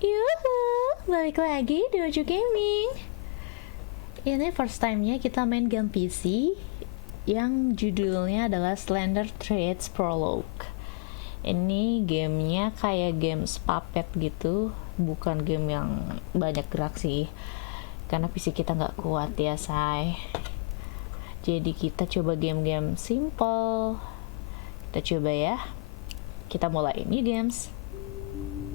Yuhu, balik lagi di Dojo Gaming. Ini first time-nya kita main game PC yang judulnya adalah Slender Threads Prologue. Ini gamenya kayak games puppet gitu, bukan game yang banyak gerak sih. Karena PC kita nggak kuat ya, say. Jadi kita coba game-game simple. Kita coba ya. Kita mulai new games.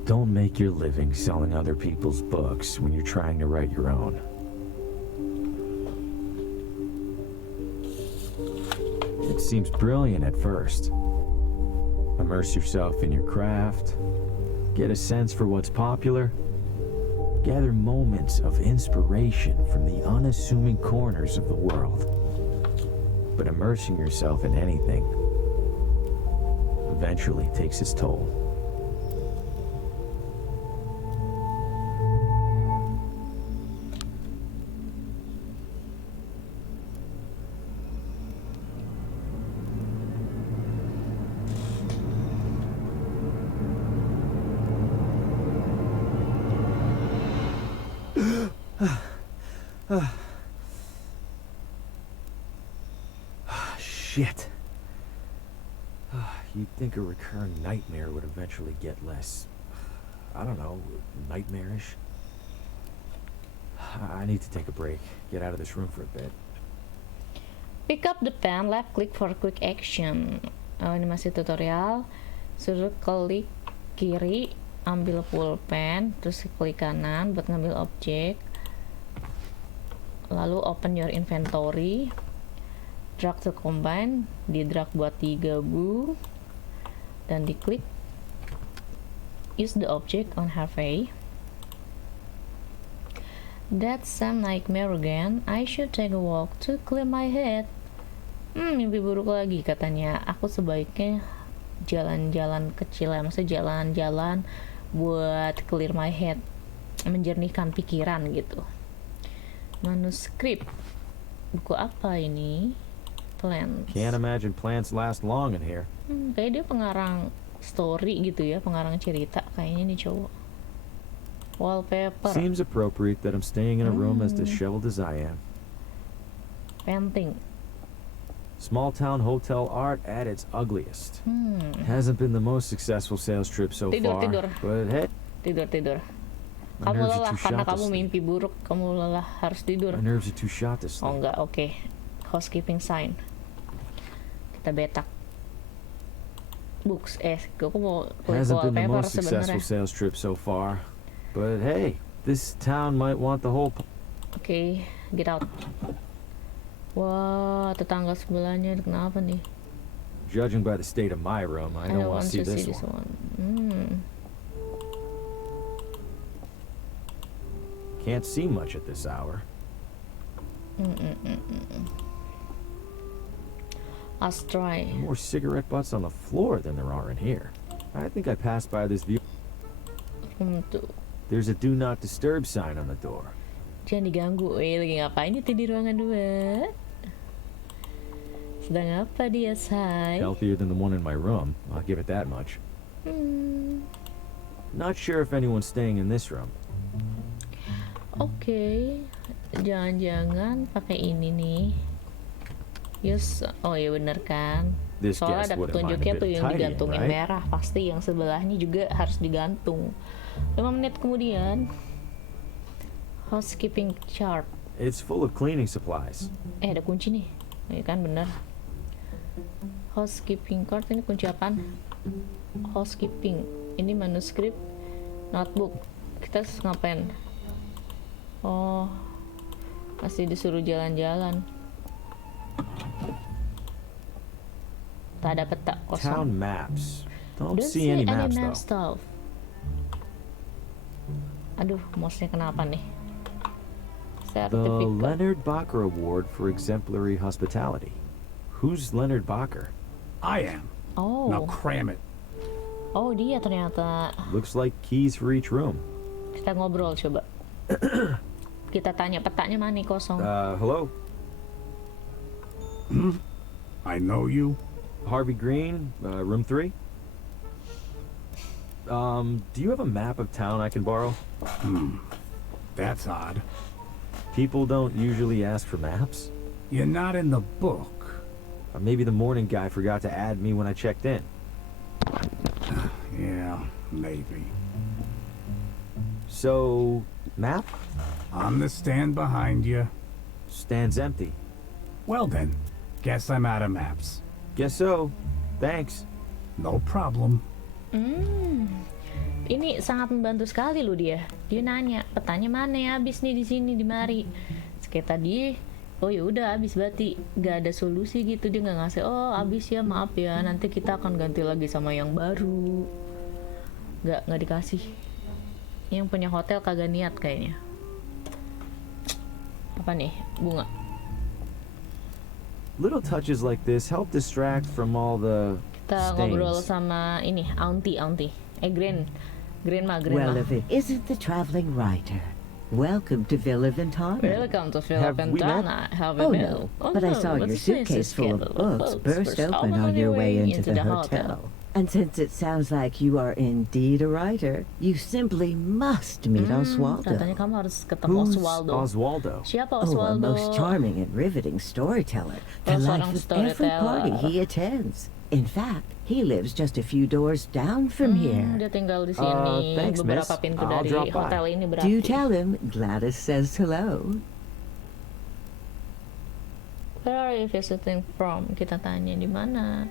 Don't make your living selling other people's books when you're trying to write your own. It seems brilliant at first. Immerse yourself in your craft, get a sense for what's popular, gather moments of inspiration from the unassuming corners of the world. But immersing yourself in anything eventually takes its toll. Shit. You'd think a recurring nightmare would eventually get less, I don't know, nightmarish. I need to take a break, get out of this room for a bit. Pick up the pen, left click for quick action. Oh, ini masih tutorial. Suruh klik kiri, ambil pulpen, terus klik kanan buat ngambil objek. Lalu open your inventory. Drag to combine, di drag buat digabung dan diklik. Use the object on halfway. That's some nightmare again. I should take a walk to clear my head. Mimpi buruk lagi katanya. Aku sebaiknya jalan-jalan kecil ya, maksudnya jalan-jalan buat clear my head, menjernihkan pikiran gitu. Manuskrip. Buku apa ini? Plants. Can't imagine plants last long in here. Kayak dia pengarang story gitu ya, pengarang cerita kayaknya nih cowok. Wallpaper. Seems appropriate that I'm staying in a room as disheveled as I am. Painting. Small town hotel art at its ugliest. Hasn't been the most successful sales trip so far. Tidur. But hey, Tidur. my Kamu nerves are lelah too karena shot to kamu sleep. mimpi buruk, kamu lelah harus tidur. My nerves are too shot to Oh sleep. enggak, oke. Housekeeping sign. Kita betak. Books, aku mau klik Hasn't been the wallpaper most successful sebenarnya. sales trip so far. But hey, this town might want the whole. Oke, get out. Wah, tetangga sebelahnya kenapa nih? Judging by the state of my room, I don't want to see this one. Can't see much at this hour. Astray. More cigarette butts on the floor than there are in here. I think I passed by this view. Tuh. There's a do not disturb sign on the door. Jangan diganggu. Lagi ngapain itu di ruangan 2? Sedang apa dia, say? Healthier than the one in my room, I'll give it that much. Not sure if anyone's staying in this room. Oke. Jangan-jangan pakai ini nih. Yes, oh ya bener kan. This Soalnya guest ada wouldn't mind a petunjuknya bit tuh of yang tidying, digantungin right? merah. Pasti yang sebelahnya juga harus digantung. 5 menit kemudian. Housekeeping chart. It's full of cleaning supplies. Ada kunci nih. Ya kan bener. Housekeeping card, ini kunci apaan? Housekeeping. Ini manuskrip. Notebook. Kita ngapain? Oh, masih disuruh jalan-jalan. Tak ada peta Town kosong. maps. Don't Don't see any maps map though. stuff. Aduh, mouse-nya kenapa nih? The Sertifikat. Leonard Bacher Award for Exemplary Hospitality. Who's Leonard Bacher? I am. Oh, Now cram it. oh dia ternyata. Looks like keys for each room. Kita ngobrol coba. Kita tanya petanya mana nih kosong. Hello? I know you. Harvey Green, room 3? Do you have a map of town I can borrow? That's odd. People don't usually ask for maps. You're not in the book. Or maybe the morning guy forgot to add me when I checked in. Yeah, maybe. So, map? On the stand behind you. Stand's empty. Well then, guess I'm out of maps. Guess so. Thanks. No problem. Ini sangat membantu sekali loh dia. Dia nanya, petanya mana ya habis nih di sini di mari. Terus kayak tadi, oh ya udah habis berarti gak ada solusi gitu, dia nggak ngasih. Oh habis ya maaf ya, nanti kita akan ganti lagi sama yang baru. Nggak dikasih. Yang punya hotel kagak niat kayaknya. Apa nih? Bunga. Little touches like this help distract from all the Kita ngobrol stains. sama ini, auntie. Grandma. Well, if it isn't the traveling writer. Welcome to Villa Ventana. Welcome to Have we met? Ventana. Have Oh we no, met? but I saw but your the suitcase suitcase full of full books burst open on your way into the hotel. And since it sounds like you are indeed a writer, you simply must meet Katanya Oswaldo. kamu harus ketemu Who's Oswaldo. Oswaldo? Siapa Oh, a Oswaldo? most charming and riveting storyteller. The seorang life of every party storyteller. he attends. In fact, he lives just a few doors down from here. Dia tinggal di sini. Thanks, Beberapa miss. pintu I'll dari drop by. hotel ini Do berarti. tell him Gladys says hello. Where are you visiting from? Kita tanya di mana.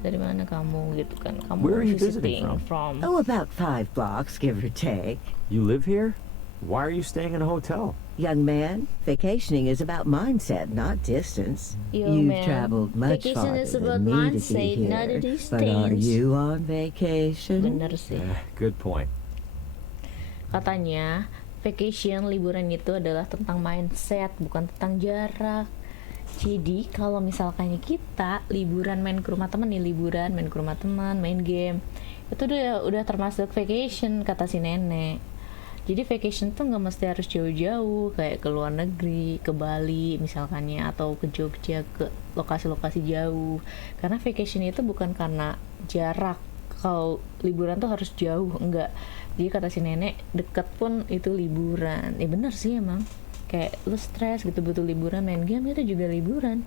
Dari mana kamu gitu kan? Kamu Where are you visiting from? Oh, about 5 blocks, give or take. You live here? Why are you staying in a hotel? Young man, vacationing is about mindset, not distance. Young You've man, traveled much vacation farther is than about me to be mindset, not a here. But are distance. you on vacation? Bener sih. Good point. Katanya vacation, liburan itu adalah tentang mindset, bukan tentang jarak. Jadi kalau misalkan kita liburan main ke rumah teman main game, itu udah termasuk vacation kata si nenek. Jadi vacation tuh nggak mesti harus jauh-jauh, kayak ke luar negeri, ke Bali misalkannya, atau ke Jogja, ke lokasi-lokasi jauh. Karena vacation itu bukan karena jarak. Kalau liburan tuh harus jauh, enggak. Jadi kata si nenek, deket pun itu liburan. Ya bener sih emang. Kayak lu stres gitu butuh liburan, main game itu juga liburan.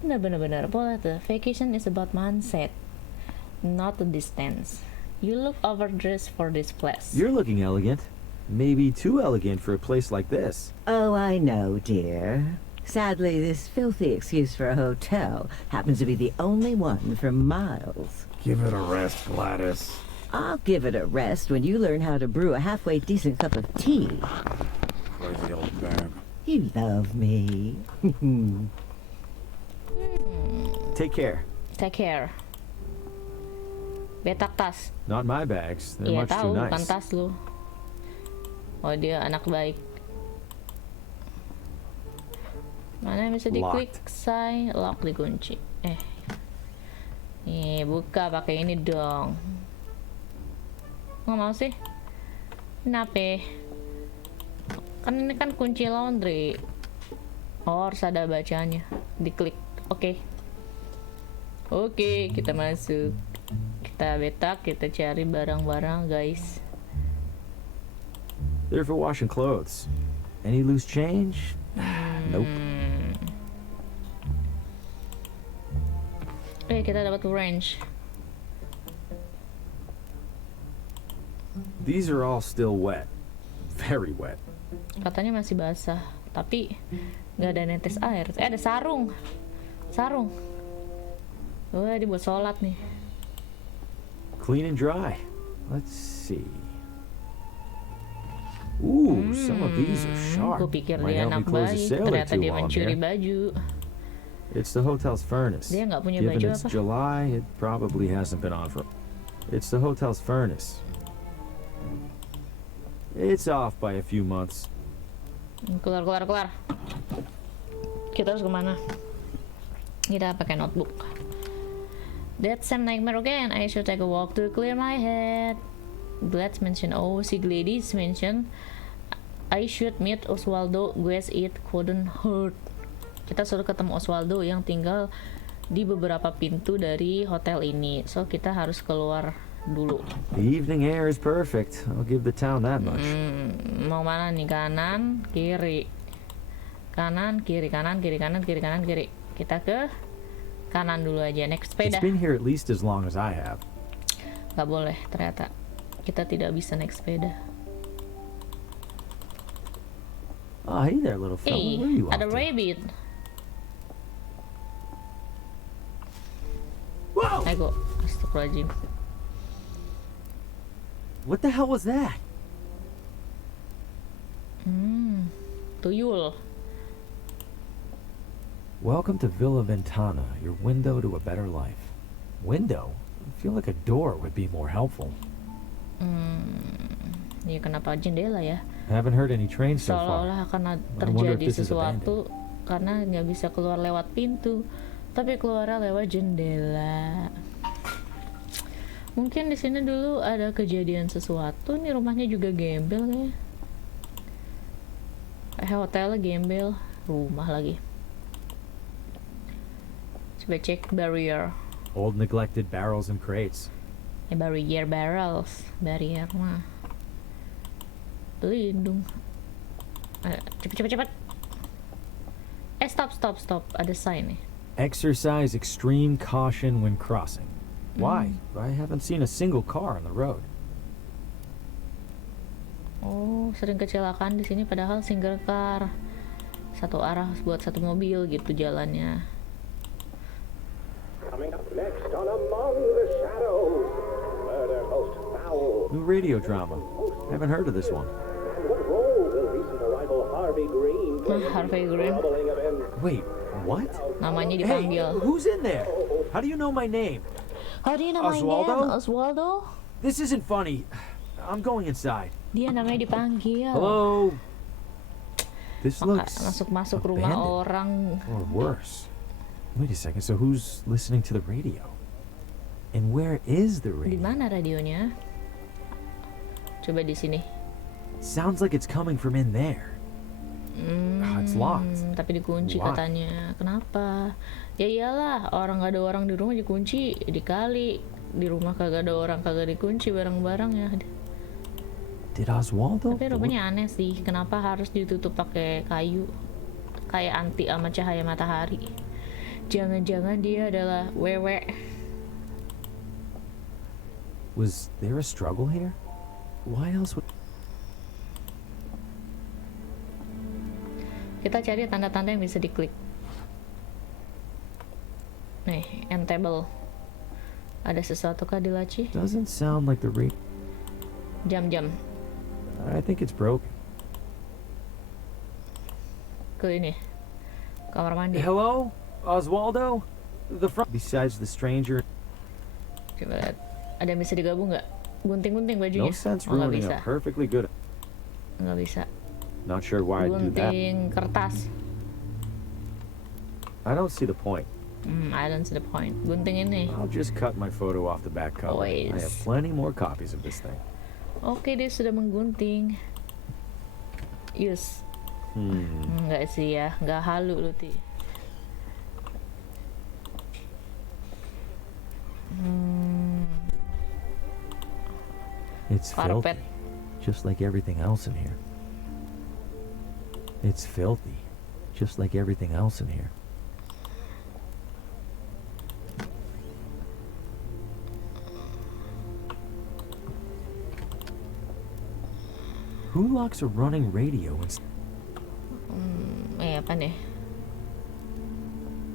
Benar. Boleh tuh. Vacation is about mindset, not the distance. You look overdressed for this place. You're looking elegant. Maybe too elegant for a place like this. Oh, I know, dear. Sadly, this filthy excuse for a hotel happens to be the only one for miles. Give it a rest, Gladys. I'll give it a rest when you learn how to brew a halfway decent cup of tea. Crazy old bag. You love me. Take care. Take care. Betak tas. Not my bags. They're Iya much tahu, too bukan nice. tas lu. Oh dia anak baik. Mana yang bisa diklik? Say lock dikunci. Nih buka pakai ini dong. Nggak mau sih? Kenapa? Kan ini kan kunci laundry. Oh harus ada bacanya. Diklik. Oke, kita masuk. Kita betak, kita cari barang-barang guys. They're for washing clothes. Any loose change? Nope. Kita dapat wrench. These are all still wet. Very wet. Katanya masih basah, tapi nggak ada netes air. Ada sarung. Wah, dibuat sholat nih. Clean and dry. Let's see. Ooh, some of these are sharp. Aku pikir Might dia help me anak close a baik, sale or ternyata two dia while I'm mencuri here. baju. It's the hotel's furnace. Dia nggak punya Given baju it's apa? July, it probably hasn't been on for. It's the hotel's furnace. It's off by a few months. Keluar. Kita harus kemana? Kita pakai notebook. That same nightmare again. I should take a walk to clear my head. Gladys mention. Oh, si Gladys mention. I should meet Oswaldo. Guess it couldn't hurt. Kita suruh ketemu Oswaldo yang tinggal di beberapa pintu dari hotel ini. So kita harus keluar dulu. The evening air is perfect. I'll give the town that much. Mau mana nih? Kanan, kiri. Kanan, kiri, kanan, kiri, kanan, kiri, kanan, kiri. Kita ke kanan dulu aja. Naik It's sepeda. been here at least as long as I have. Gak boleh, ternyata. Kita tidak bisa naik sepeda. Oh, hey there, little fella. Where are you off Ada to? rabbit. Whoa! Ayo, astagfirullahaladzim. What the hell was that? Tuyul. Welcome to Villa Ventana, your window to a better life. Window? I feel like a door would be more helpful. Ya kenapa jendela ya? I haven't heard any trains so far. Seolah-olah akan I wonder if terjadi this is sesuatu karena nggak bisa keluar lewat pintu, tapi keluarnya lewat jendela. Mungkin di sini dulu ada kejadian sesuatu. Nih rumahnya juga gembel kayaknya. Hotelnya gembel, rumah lagi. Coba cek barrier. Old neglected barrels and crates. Barrier barrels, barrier mah pelindung. Cepet. Stop. Ada sign nih. Exercise extreme caution when crossing. Why? I haven't seen a single car on the road. Oh, sering kecelakaan di sini padahal single car. Satu arah buat satu mobil gitu jalannya. Coming up next on Among the Shadows, murder most foul. New radio drama. Haven't heard of this one. And what role will recent arrival Harvey Green play in Harvey these Green. troubling events? Wait, what? Namanya Hey, dipanggil. who's in there? How do you know my name? How do you know my Oswaldo? name? Oswaldo? This isn't funny. I'm going inside. Dia namanya dipanggil. Hello? This Maka looks masuk rumah abandoned. orang. Or worse. Wait a second, so who's listening to the radio? And where is the Di radio? mana radionya? Coba di sini. Sounds like it's coming from in there. It's locked. Tapi dikunci Why? katanya. Kenapa? Ya iyalah, orang gak ada orang di rumah dikunci, dikali di rumah kagak ada orang kagak dikunci barang-barang ya. Did Oswaldo? Tapi rumahnya aneh sih, kenapa harus ditutup pakai kayu? Kayak anti sama cahaya matahari. Jangan-jangan dia adalah wewe. Was there a struggle here? Why else would... Kita cari tanda-tanda yang bisa diklik. Nih, end table. Ada sesuatu kah di laci? Doesn't sound like the radio. Jam-jam. I think it's broken. Ke ini. Kamar mandi. Hello? Oswaldo? The front... Besides the stranger... Coba lihat. Ada yang bisa digabung nggak? Gunting-gunting bajunya. No sense Oh, nggak ruining bisa. a perfectly good... Nggak bisa. Not sure why I'd do that. Gunting kertas. I don't see the point. I don't see the point. Gunting ini. I'll just cut my photo off the back cover. I Always. have plenty more copies of this thing. Oke, dia sudah menggunting. Use. Nggak sih ya. Nggak halu lu, Ti. It's filthy, Karpet. just like everything else in here. It's filthy, just like everything else in here. Who locks a running radio? Apa nih?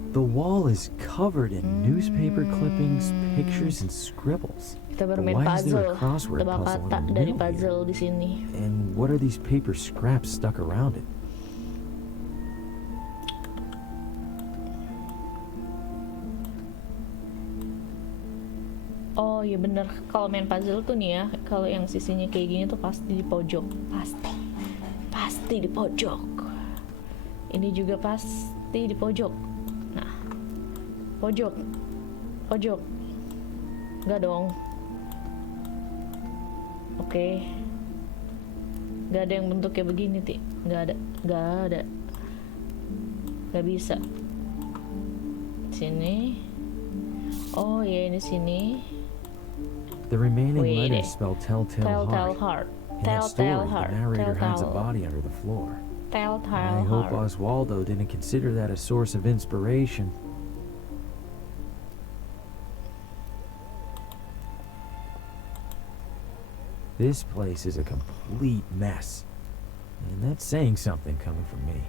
The wall is covered in newspaper clippings, pictures, and scribbles. Kita bermain Why is there puzzle. a crossword Tebak puzzle kata in the dari middle here? puzzle di sini. And what are these paper scraps stuck around it? Oh iya bener, kalau main puzzle tuh nih ya, kalau yang sisinya kayak gini tuh pasti di pojok, pasti di pojok. Ini juga pasti di pojok. Nah, pojok, nggak dong. Oke, nggak ada yang bentuknya begini, Ti. Nggak ada, nggak bisa. Sini. Oh ya ini sini. The remaining Wait, letters spell Telltale Telltale Heart. Heart. In that story, Telltale Heart. the narrator hides a Telltale. body under the floor. I Telltale hope Heart. Oswaldo didn't consider that a source of inspiration. This place is a complete mess. And that's saying something coming from me.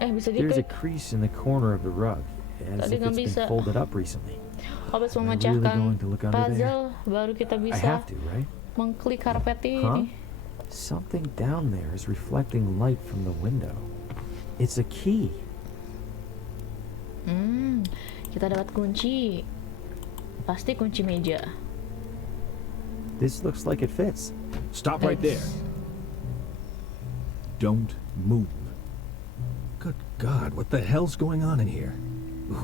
Bisa There's a diklik. crease in the corner of the rug, as Tadi if nggak it's bisa. been folded up recently. Habis Am I really memecahkan going to look under there? puzzle, baru kita I bisa have to, right? mengklik karpet Huh? ini. Something down there is reflecting light from the window. It's a key. Kita dapat kunci. Pasti kunci meja. This looks like it fits. Stop right there. Don't move. Good God, what the hell's going on in here?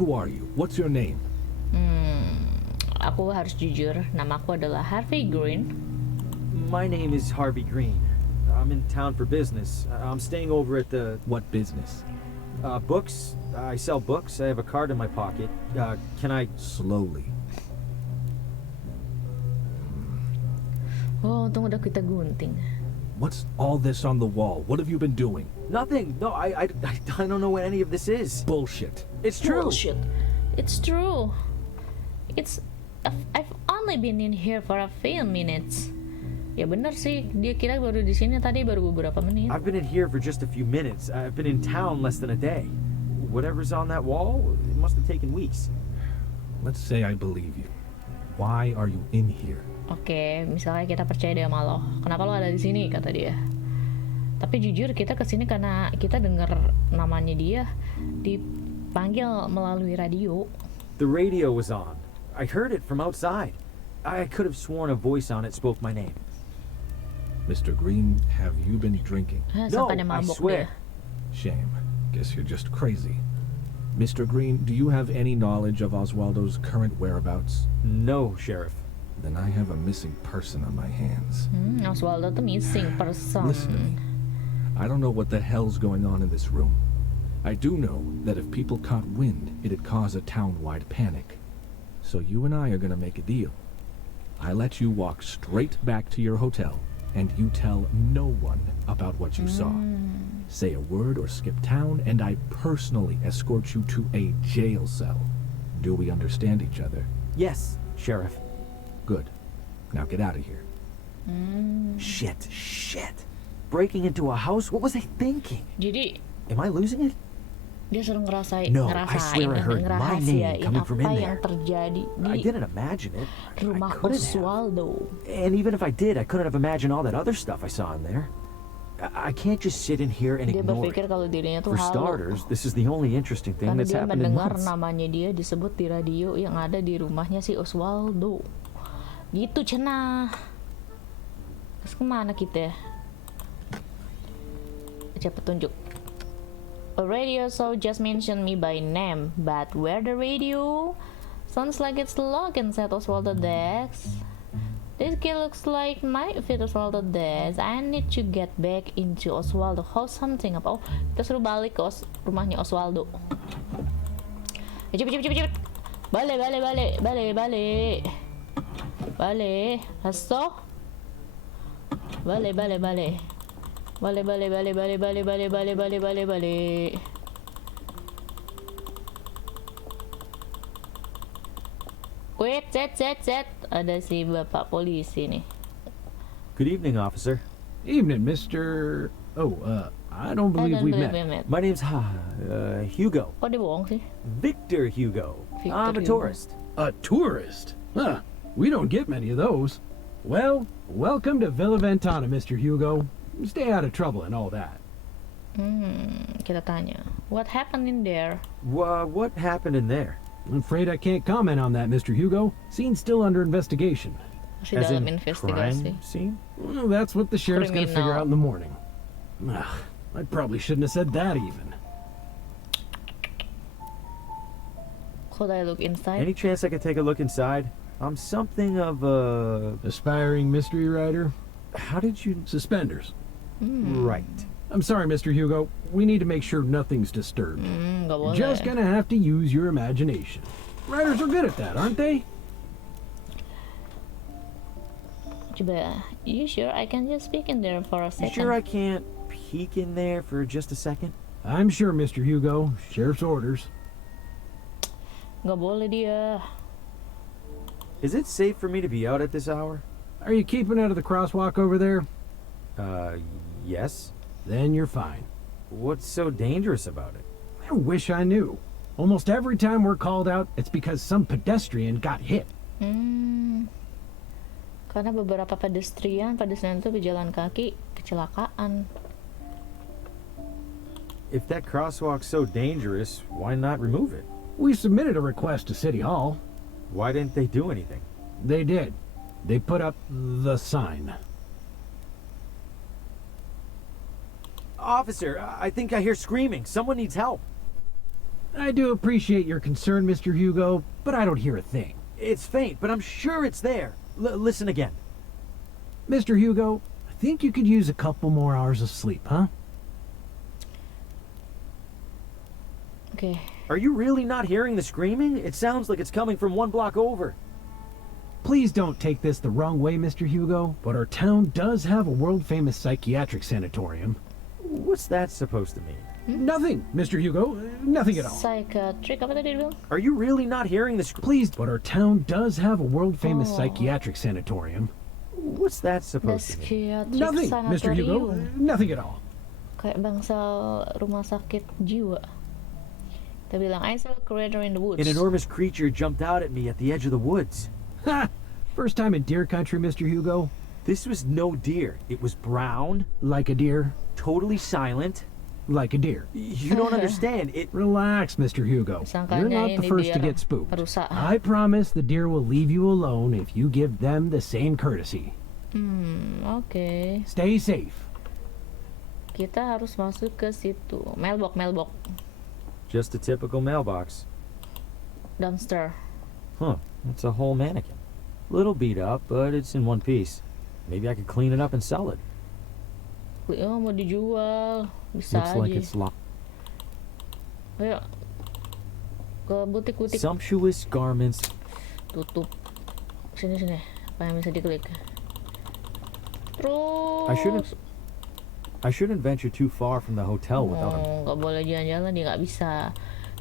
Who are you? What's your name? Aku harus jujur, namaku adalah Harvey Green. My name is Harvey Green. I'm in town for business. I'm staying over at the What business? books. I sell books. I have a card in my pocket. Can I? Slowly. Oh, untung udah kita gunting. What's all this on the wall? What have you been doing? Nothing. No, I don't know what any of this is. Bullshit. It's true. Bullshit. It's true. I've only been in here for a few minutes. Ya bener sih, dia kira baru di sini tadi baru beberapa menit. I've been in here for just a few minutes. I've been in town less than a day. Whatever's on that wall, it must have taken weeks. Let's say I believe you. Why are you in here? Oke, misalnya kita percaya dia sama lo. Kenapa lo ada di sini, kata dia. Tapi jujur kita kesini karena kita dengar namanya dia dipanggil melalui radio. The radio was on. I heard it from outside. I could have sworn a voice on it spoke my name. Mr. Green, have you been drinking? No, Sampai dia I mabuk swear. Shame. Guess you're just crazy. Mr. Green, do you have any knowledge of Oswaldo's current whereabouts? No, Sheriff. Then I have a missing person on my hands. Oswaldo tuh missing person. Listen to me. I don't know what the hell's going on in this room. I do know that if people caught wind, it'd cause a town-wide panic. So you and I are gonna make a deal. I let you walk straight back to your hotel, and you tell no one about what you saw. Say a word or skip town, and I personally escort you to a jail cell. Do we understand each other? Yes, Sheriff. Good. Now get out of here. Shit. Breaking into a house? What was I thinking? Jadi Am I losing it? dia sering ngerasain No, I swear I heard my name coming from in apa yang there. terjadi I di didn't imagine it. I rumah couldn't have. Oswaldo. And even if I did, I couldn't have imagined all that other stuff I saw in there. I can't just sit in here and Dia ignore berpikir it. kalau dirinya tuh For halu. starters, this is the only interesting thing Karena that's dia happened in mendengar months. namanya dia disebut di radio yang ada di rumahnya si Oswaldo. Gitu cenah. Terus kemana kita? Baca petunjuk. A radio show just mentioned me by name, but where the radio? Sounds like it's locked inside Oswaldo desk. This key looks like might fit Oswaldo desk. I need to get back into Oswaldo house something up. Oh, kita suruh balik ke rumahnya Oswaldo. Cepet. Balik. Hasto. Balik. Wait, set. Ada si bapak polisi nih. Good evening, officer. Evening, Mr. I don't believe we met. My name's Hugo. Kok dia bohong sih? Victor Hugo. Victor I'm a Hugo. tourist. A tourist? Huh. We don't get many of those. Well, welcome to Villa Ventana, Mr. Hugo. Stay out of trouble and all that. Kita tanya. What happened in there? What happened in there? I'm afraid I can't comment on that, Mr. Hugo. Scene's still under investigation. Masih As dalam in investigasi. crime scene? Well, that's what the sheriff's gonna figure Criminal. out in the morning. I probably shouldn't have said that even. Could I look inside? Any chance I could take a look inside? I'm something of a... Aspiring mystery writer? How did you... Suspenders. Right. I'm sorry, Mr. Hugo. We need to make sure nothing's disturbed. Nggak boleh. You're just gonna have to use your imagination. Writers are good at that, aren't they? Coba, you sure I can just peek in there for a You second? sure I can't peek in there for just a second? I'm sure, Mr. Hugo. Sheriff's orders. Nggak boleh dia. Is it safe for me to be out at this hour? Are you keeping out of the crosswalk over there? Yes. Then you're fine. What's so dangerous about it? I wish I knew. Almost every time we're called out, it's because some pedestrian got hit. Karena beberapa pedestrian pada saat itu berjalan kaki kecelakaan. If that crosswalk's so dangerous, why not remove it? We submitted a request to City Hall. Why didn't they do anything? They did. They put up the sign. Officer, I think I hear screaming. Someone needs help. I do appreciate your concern, Mr. Hugo, but I don't hear a thing. It's faint, but I'm sure it's there. Listen again. Mr. Hugo, I think you could use a couple more hours of sleep, huh? Okay. Are you really not hearing the screaming? It sounds like it's coming from one block over. Please don't take this the wrong way, Mr. Hugo, but our town does have a world-famous psychiatric sanatorium. What's that supposed to mean? Nothing, Mr. Hugo. Nothing at all. Psychiatric apa tadi dia bilang? Are you really not hearing the Please, but our town does have a world-famous Oh. psychiatric sanatorium. What's that supposed to mean? Psychiatric Nothing, Mr. Hugo. sanatorium. Nothing at all. Kayak bangsal rumah sakit jiwa. Kita bilang, I saw a creature in the woods. An enormous creature jumped out at me at the edge of the woods. Ha! First time in deer country, Mr. Hugo. This was no deer. It was brown, Like a deer. totally silent. Like a deer. You don't understand. It. Relax, Mr. Hugo. Sangkanya You're not the ini first to deer get spooked. perusak. I promise the deer will leave you alone if you give them the same courtesy. Oke. Stay safe. Kita harus masuk ke situ. Mailbox. Just a typical mailbox. Dumpster. Huh. It's a whole mannequin. Little beat up, but it's in one piece. Maybe I could clean it up and sell it. Oh, mau dijual. Bisa Looks aja. like it's locked. Ayo. Ke butik-butik. Sumptuous garments. Tutup. Sini. Apa yang bisa diklik? Terus. I shouldn't venture too far from the hotel without him. Nggak boleh jalan-jalan, dia nggak bisa.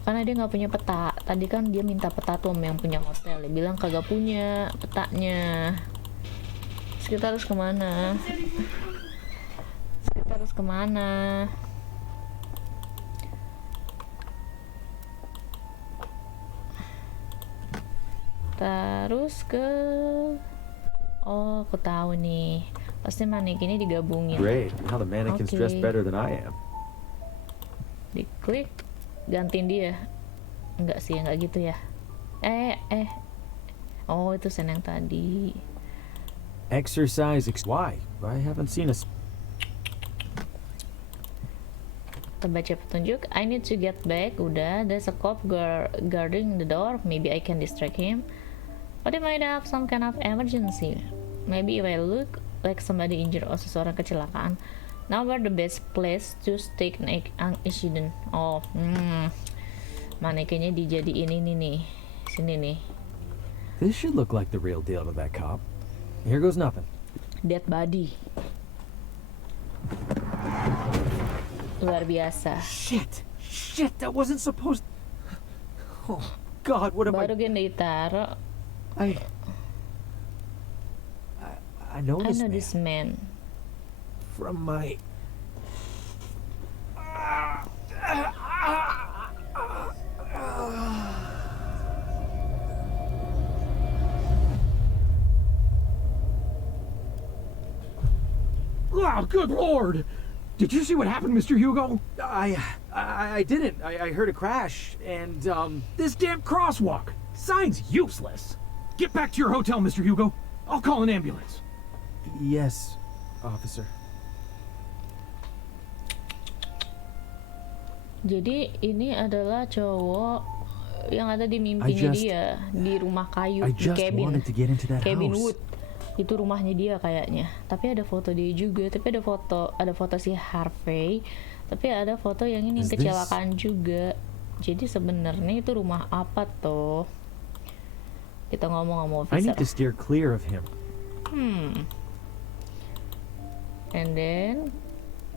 Karena dia nggak punya peta. Tadi kan dia minta peta tuh sama yang punya hotel. Dia bilang kagak punya petanya. Terus kita harus kemana? Terus ke... Oh, aku tahu nih. Pasti manekinnya digabungin. Great. Now the mannequin's dressed Okay. better than I am. Diklik, gantiin dia. Enggak sih, enggak gitu ya. Oh, itu sen yang tadi. Exercise. Why? I haven't seen a. Kita baca petunjuk. I need to get back. Udah, there's a cop guarding the door. Maybe I can distract him. But he might have some kind of emergency. Maybe if I look like somebody injured or seseorang kecelakaan. Now we're the best place to take an accident. Oh, manekinnya dijadiin ini nih. Sini nih. This should look like the real deal to that cop. Here goes nothing. Dead body. Luar biasa. Shit! That wasn't supposed. Oh God! What am Baru gini ditaro. I know I this know man this man. from my. Oh, good lord! Did you see what happened, Mr. Hugo? I didn't. I heard a crash, and This damn crosswalk! Sign's useless! Get back to your hotel, Mr. Hugo. I'll call an ambulance. Yes, officer. Jadi ini adalah cowok yang ada di mimpinya dia di rumah kayu I di just cabin wanted to get into that cabin house. wood. Itu rumahnya dia kayaknya. Tapi ada foto dia juga. Tapi ada foto si Harvey. Tapi ada foto yang ini Is kecelakaan juga. Jadi sebenarnya itu rumah apa toh? Kita ngomong sama I officer. need to steer clear of him. And then,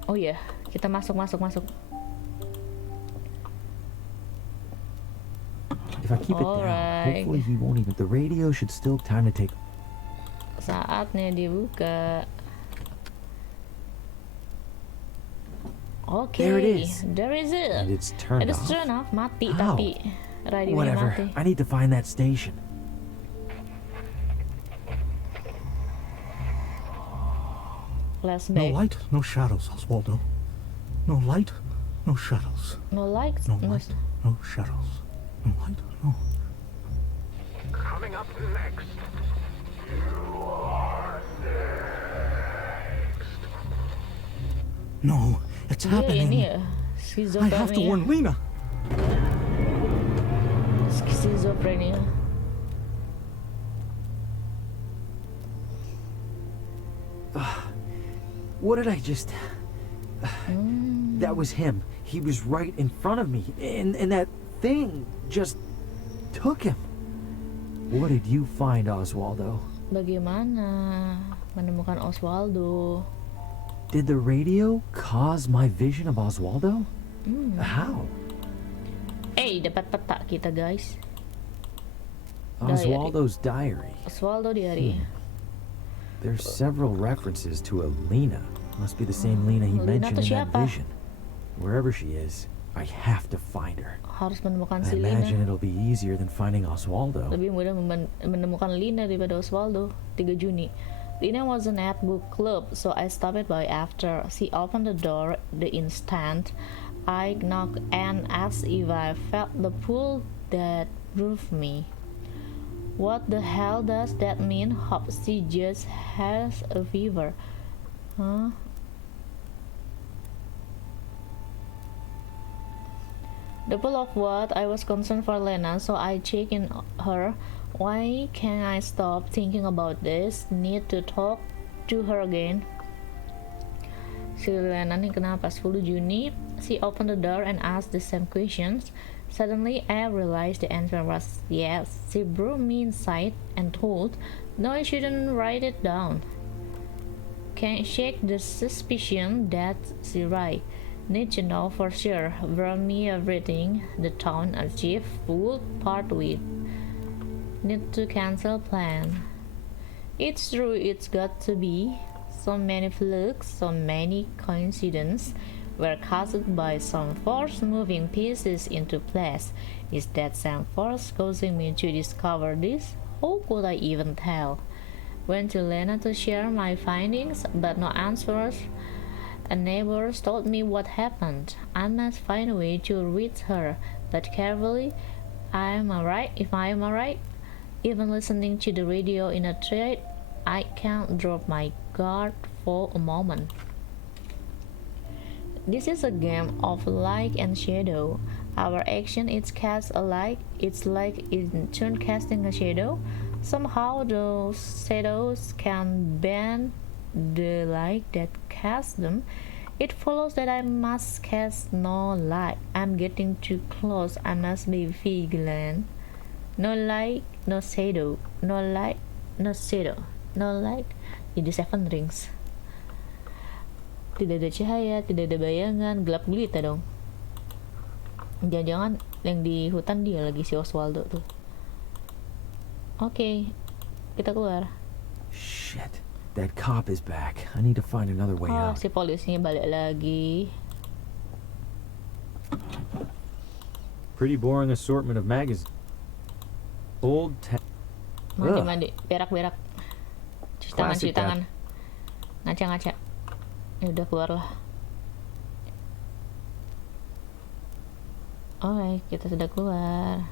oh ya, kita masuk. If I keep it down, Alright. hopefully he won't even. The radio should still have time to take. Saatnya dibuka. Oke, There it is. there is it. And it's turned It is off. turned off, mati How? tapi radionya Whatever. mati. I need to find that station. Let's No back. light, no shadows, Oswaldo. No light, no shadows. No lights. No light, no shadows. No light, no. Coming up next. No, it's Iya, ini happening. ya. I have to Schizophrenia. warn Lena. Schizophrenia. What did I just... That was him. He was right in front of me. And that thing just took him. What did you find, Oswaldo? Bagaimana menemukan Oswaldo? Did the radio cause my vision of Oswaldo? How? Dapat peta kita guys. Oswaldo's diary. Oswaldo diary. There's several references to a Lena. Must be the same Lena he Lena mentioned tuh in that siapa? vision. Wherever she is, I have to find her. Harus menemukan I si imagine Lina. it'll be easier than finding Oswaldo. Lebih mudah menemukan Lina daripada Oswaldo. 3 Juni. Lina wasn't at book club, so I stopped by after. She opened the door the instant I knocked and asked if I felt the pull that moved me. What the hell does that mean? Hope she just has a fever. Huh? The pull of what? I was concerned for Lena, so I checked in her. Why can't I stop thinking about this? Need to talk to her again. Si Lena nih kenapa? 10 Juni, she opened the door and asked the same questions. Suddenly, I realized the answer was yes. She brought me inside and told, no, I shouldn't write it down. Can't shake the suspicion that she right. Need to know for sure. Brought me everything. The town archive full part with. Need to cancel plan. It's true, it's got to be. So many flukes, so many coincidences were caused by some force moving pieces into place. Is that same force causing me to discover this? How could I even tell? Went to Lena to share my findings, but no answers. A neighbor told me what happened. I must find a way to reach her, but carefully. I'm alright if I'm alright. Even listening to the radio in a thread, I can't drop my guard for a moment. This is a game of light and shadow. Our action is cast alike. It's like in turn casting a shadow. Somehow those shadows can bend the light that casts them. It follows that I must cast no light. I'm getting too close. I must be vigilant. No light, no shadow. No light, no shadow. No light. Jadi Seven Rings. Tidak ada cahaya, tidak ada bayangan, gelap gulita dong. Jangan-jangan yang di hutan dia lagi si Oswaldo tuh. Oke, kita keluar. Shit. That cop is back. I need to find another way Oh, out. si polisinya balik lagi. Pretty boring assortment of magazines. Old Mandi-mandi, berak-berak. Cuci tangan, cuci Classic tangan. Ngaca-ngaca. Ya udah keluar lah. Oke, kita sudah keluar.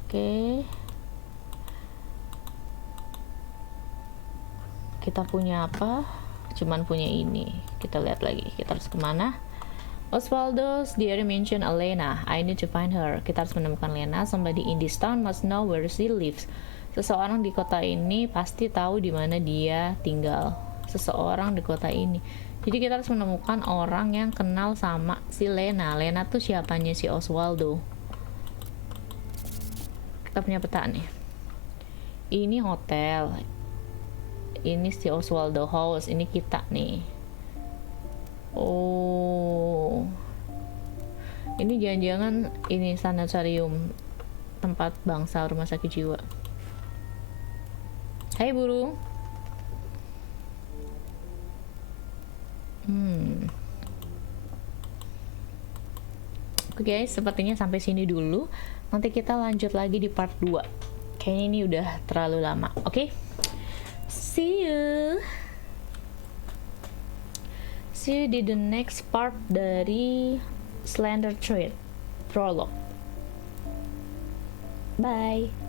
Oke. Kita punya apa? Cuman punya ini. Kita lihat lagi. Kita harus kemana? Oswaldo's diary mention Elena. I need to find her. Kita harus menemukan Lena. Somebody in this town must know where she lives. Seseorang di kota ini pasti tahu di mana dia tinggal. Seseorang di kota ini. Jadi kita harus menemukan orang yang kenal sama si Lena. Lena tuh siapanya si Oswaldo. Kita punya peta nih. Ini hotel. ini si Oswaldo House, ini kita nih. Oh, ini jangan-jangan ini sanatorium, tempat bangsal rumah sakit jiwa. Hai burung. Oke guys, sepertinya sampai sini dulu. Nanti kita lanjut lagi di part 2. Kayaknya ini udah terlalu lama. Oke? See you. See you di the next part dari Slender Threads Prologue. Bye.